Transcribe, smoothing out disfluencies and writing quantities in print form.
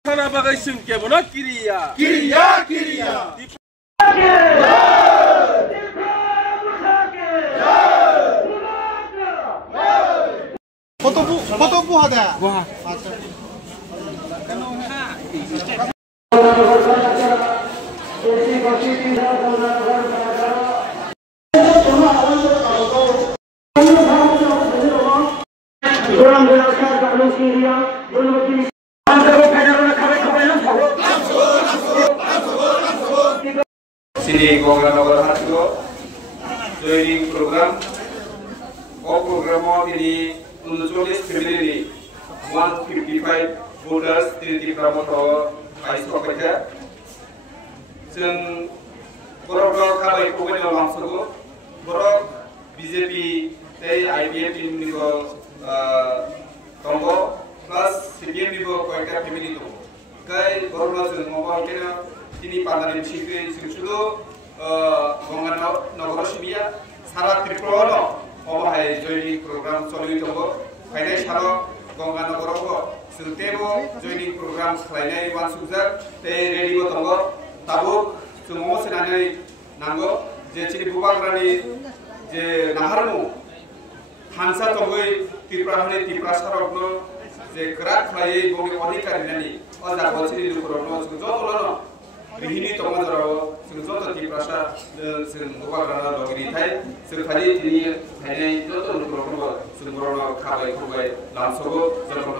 Sana bagay sungke mo na kiriya. Foto bu ada. Wah. Sini Gonganagar Hatgo joining program. Program ini menulis family 155 voters di promotor Aisyah kerja. Seng borok kabai kubai dalam suku borok BJP IPF ini Congo plus CPM juga kuaikan family itu. Kai borok seng mobile kena ini pandangan sih sudah Gonganagar Shibia sarat triplo Hai joining program soli itu, kayaknya kalau Gonganagar sentebo joining program selainnya wan sukses, ready go tunggu, tabu semua senangai nanggo, je ciri bubak rani, je naharmu, hansa tunggu tipra sarokno, je kerak lagi gongi odikar nani, oda bocili lukurno, sukses tolong. Ini tongga jero, sengjot tipra seng bubak rana dogiri thai, sengkali ini hanya itu tuh lukurno, sengkrono kabai langsung jero